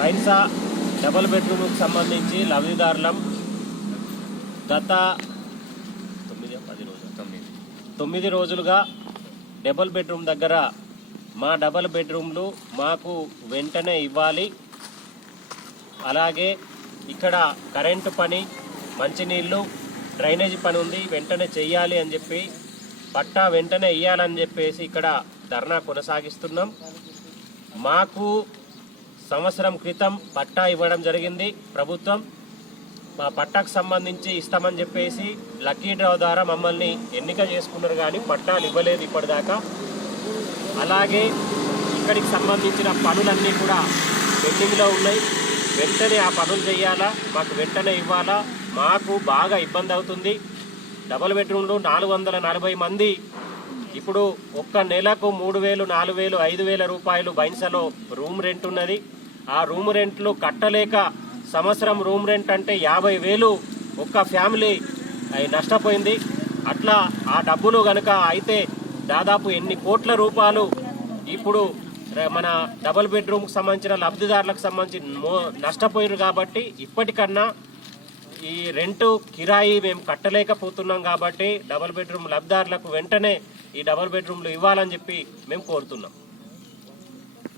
Bhainsa double బెడ్రూమ్కి సంబంధించి లబ్ధిదారులం గత 9 రోజులుగా డబుల్ బెడ్రూమ్ దగ్గర మా డబుల్ బెడ్రూమ్లు మాకు వెంటనే ఇవ్వాలి, అలాగే ఇక్కడ కరెంటు పని, మంచినీళ్ళు, డ్రైనేజీ పని ఉంది, వెంటనే చెయ్యాలి అని చెప్పి పట్టా వెంటనే ఇవ్వాలని చెప్పేసి ఇక్కడ ధర్నా కొనసాగిస్తున్నాం. మాకు సంవత్సరం క్రితం పట్టా ఇవ్వడం జరిగింది ప్రభుత్వం. మా పట్టాకు సంబంధించి ఇస్తామని చెప్పేసి లక్కీ డ్రా ద్వారా మమ్మల్ని ఎన్నిక చేసుకున్నారు, కానీ పట్టాలు ఇవ్వలేదు ఇప్పటిదాకా. అలాగే ఇక్కడికి సంబంధించిన పనులన్నీ కూడా పెండింగ్లో ఉన్నాయి. వెంటనే ఆ పనులు చేయాలా, మాకు వెంటనే ఇవ్వాలా. మాకు బాగా ఇబ్బంది అవుతుంది. డబుల్ బెడ్రూమ్లు 440 మంది ఇప్పుడు ఒక్క నెలకు 3,000, 4,000, 5,000 రూపాయలు బైన్సాలో రూమ్ రెంట్ ఉన్నది. ఆ రూమ్ రెంట్లు కట్టలేక సంవత్సరం రూమ్ రెంట్ అంటే 50,000 ఒక్క ఫ్యామిలీ నష్టపోయింది. అట్లా ఆ డబ్బులు కనుక అయితే దాదాపు ఎన్ని కోట్ల రూపాయలు ఇప్పుడు మన డబుల్ బెడ్రూమ్కి సంబంధించిన లబ్ధిదారులకు సంబంధించి నష్టపోయారు. కాబట్టి ఇప్పటికన్నా ఈ రెంటు కిరాయి మేము కట్టలేకపోతున్నాం. కాబట్టి డబుల్ బెడ్రూమ్ లబ్ధిదారులకు వెంటనే ఈ డబుల్ బెడ్రూమ్లు ఇవ్వాలని చెప్పి మేము కోరుతున్నాం.